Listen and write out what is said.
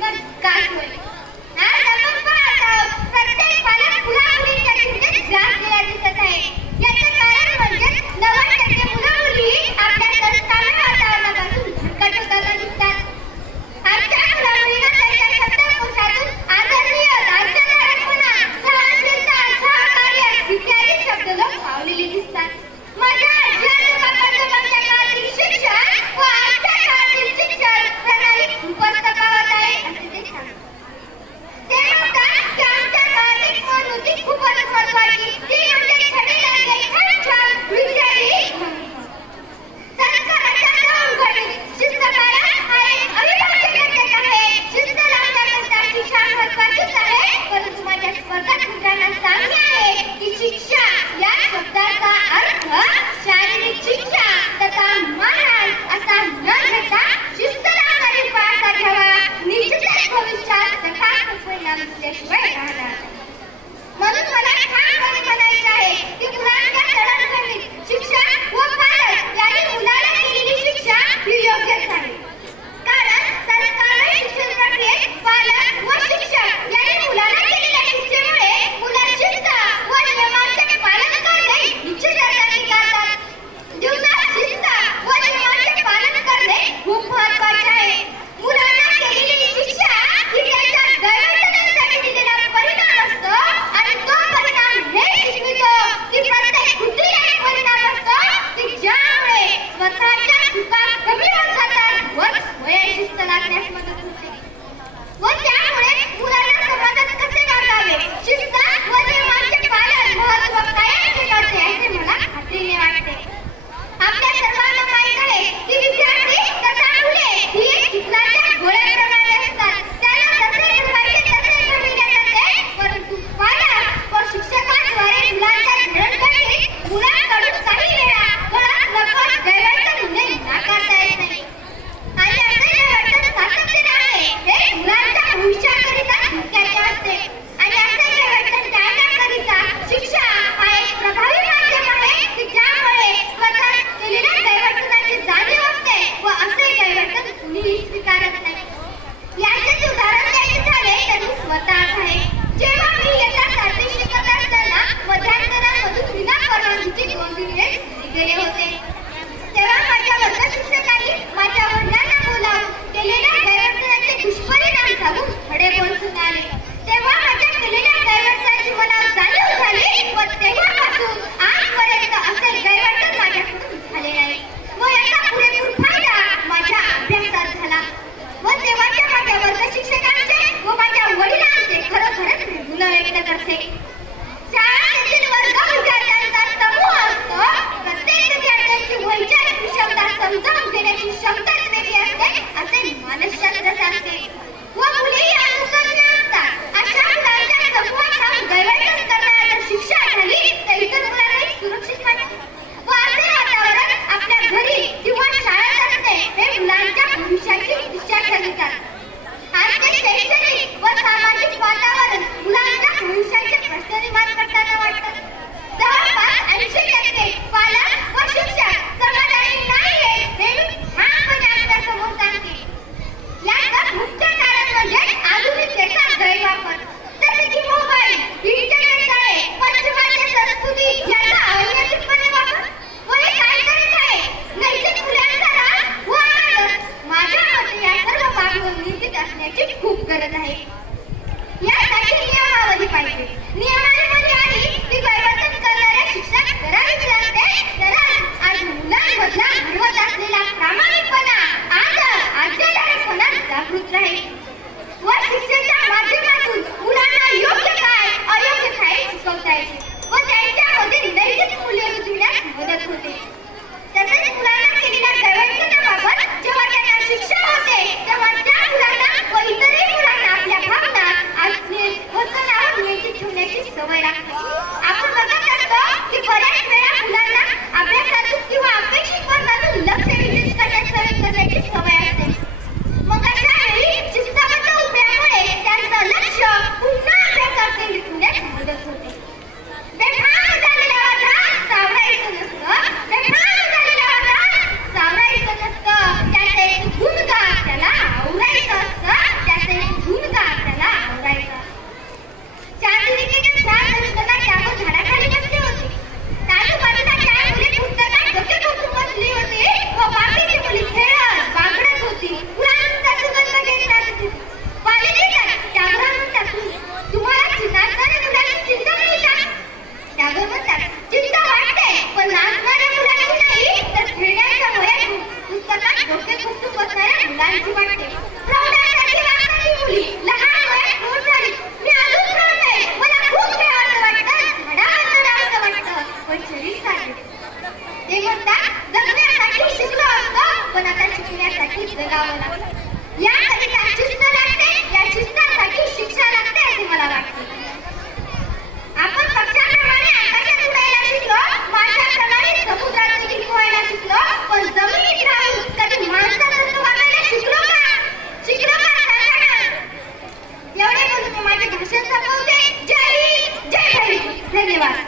मग काय होईल? आज आपण पाहत आहोत प्रत्येक पालक मुला-मुलींच्या चिंतेत ग्रासलेला दिसत आहे. याचे कारण म्हणजे 90% मुलं-मुली आपल्या संस्कारण वातावरणापासून भरकट होताना दिसतात. आजच्या मुला-मुलींना त्यांच्या शब्दकोशातून आदरणीय, राज्यकारकपणा, सहनशीलता, सहकार्य इत्यादी शब्द लोक पावलेले दिसतात. माझ्या आजी-आजोबांच्या काळातील शिक्षण व आजच्या काळातील शिक्षण प्रणाली खूपच तफावत आहे असे ते सांगतात. ते म्हणतात की आमच्या काळात एक म्हण होती खूपच महत्त्वाची, ती म्हणजे छडी लागले छान छान विचारी संस्काराच्या दोन घटक. शिस्तपालन हा एक अविभाज्य घटक आहे. शिस्त लावण्याकरता शिक्षा महत्त्वाचीच आहे, परंतु माझ्या स्पर्धक मित्रांना सांगणे आहे की शिक्षा या शब्दाचा अर्थ शारीरिक शिक्षा तथा मारहाण असा न घेता शिस्त लावणारी पाळता घ्यावा. निश्चितच भविष्यात सकारात्मक परिणाम दिसल्याशिवाय राहणार नाही. म्हणून मला ठामपणे म्हणायचे आहे की मुलांच्या जडणघडणीत शिक्षक व पालक यांनी मुलाला केलेली शिक्षा ही योग्यच आहे. कारण सरकारने शिक्षण प्रक्रियेत पालक व शिक्षक यांनी मुलाला केलेल्या शिक्षेमुळे मुलं शिस्त व नियमांचे पालन करणे निश्चितच अंगीकारतात. जीवनात शिस्त व नियमांचे पालन करणे खूप महत्त्वाचे आहे. मुलांना केलेली शिक्षा ही त्यांच्या गैरवर्तनासाठी दिलेला परिणाम असतो आणि तो परिणाम हे शिकवितो की प्रत्येक बुद्धीला एक परिणाम असतो की ज्यामुळे स्वतःच्या चुका कमी होत जातात व स्वयं शिस्त लागण्यास मदत होते. व त्यामुळे मुलांना समाजात कसे वागावे, शिस्त व नियमांचे पालन महत्त्व कायम ठेवते असे मला खात्रीने वाटते. आपल्या सर्वांना माहीत आहे की विद्यार्थी तथा मुले ही एक चिखलाच्या गोळ्याप्रमाणे असतात. त्यांना जसे घडवायचे तसे घडविण्यात येते, परंतु पालक व शिक्षकांद्वारे मुलांच्या जडणघडणीत मुलांकडून काही वेळा मुळात नकळत गैरवर्तन होणे नाकारता येत नाही. आणि असे गैरवर्तन सातत्याने आहे हे मुलांच्या भविष्याकरिता धोक्याचे असते. आणि असे गैरवर्तन टाळण्याकरिता शिक्षा हा एक प्रभावी माध्यम आहे की ज्यामुळे स्वतः केलेल्या गैरवर्तनाची जाणीव होते व असे गैरवर्तन कुणीही स्वीकारत नाही. याचेच उदाहरण द्यायचे झाले तर मी स्वतःच आहे. जेव्हा मी इयत्ता 7वी शिकत असताना मध्यांतरामधून विना परवानगीचे 2 पिरियड गेले होते, तेव्हा माझ्या वर्ग शिक्षकांनी माझ्या वडिलांना बोलावून केलेल्या गैरवर्तनाचे दुष्परिणाम सांगून खडे बोल सुनावले. तेव्हा माझ्या केलेल्या गैरवर्तनाची मला जाणीव झाली व तेव्हापासून आजपर्यंत असे गैरवर्तन माझ्याकडून झाले नाही व याचा पुरेपूर फायदा माझ्या अभ्यासात झाला. व तेव्हाच्या माझ्या वर्ग शिक्षकांचे व माझ्या वडिलांचे खरोखरच गुण व्यक्त करते. शाळेतील वर्ग विद्यार्थ्यांचा समूह असतो. प्रत्येक विद्यार्थ्यांची वैचारिक क्षमता समजावून घेण्याची क्षमताच वेगळी असते असे मानसशास्त्र सांगते. व मुलेही अनुकरणीय असतात. अशा मुलांच्या समूहात गैरवर्तन करणाऱ्याला शिक्षा झाली तर इतर मुलांनाही सुरक्षित वाटते व असे वातावरण आपल्या घरी किंवा शाळेत असते हे मुलांच्या भविष्याची दिशा ठरवितात. आजचे शैक्षणिक व सामाजिक वातावरण मुलांच्या भविष्याचे प्रश्न निर्माण करताना वाटतात. जवळपास 80% पालक व शिक्षक समाधानी नाहीये हे मी ठामपणे आपल्यासमोर सांगते. याचं मुख्य कारण म्हणजे आधुनिकतेचा गैरवापर, जसे की मोबाईल, इंटरनेट आहे, पश्चिमात्य संस्कृती याचा अनियंत्रितपणे वापर व हे काय करत आहे नैतिक मूल्यांचा ऱ्हास व आदर. माझ्या मते या सर्व बाबीवर निर्भीत असण्याची खूप गरज आहे. यासाठी नियमावली पाहिजे. नियमावली आली की गैरवर्तन करणाऱ्या शिक्षक करावीच लागते. तरच आज मुलांमधला घडवत असलेला प्रामाणिकपणा, आदर, आज्ञाधारकपणा जागृत राहील व शिक्षणाच्या माध्यमातून मुलांना योग्य काय अयोग्य काय शिकवता येते व त्यांच्यामध्ये नैतिक मूल्य रुजविण्यास मदत होते. तसेच मुलांना केलेल्या गैरवर्तनाबाबत जेव्हा त्यांना शिक्षा होते तेव्हा त्या मुलांना व इतरही मुलांना डोक्यात खूप बसणाऱ्या मुलांची वाटते. प्रौढांसारखी वागतात ही मुली. लहान वयात प्रौढ झाली. मी अजून प्रौढ आहे. मला खूप खेळावं वाटतं, झाडावर चढावं वाटतं, पण शरीर साधे. ते म्हणतात जगण्यासाठी शिकलो असतो, पण आता शिकण्यासाठी जगावं लागतं. याकरिता शिस्त लागते, या शिस्तासाठी शिक्षा लागते असे मला वाटते. आपण पक्षाप्रमाणे आकाशात उडायला शिकलो, माशाप्रमाणे समुद्रात देखील पोहायला शिकलो, पण जमिनीत राहून कधी माणसासारखं वागायला शिकलो का? शिकलो का सांगा ना? एवढे बोलून मी माझे भाषण संपवते. जय हिंद, जय भीम. धन्यवाद.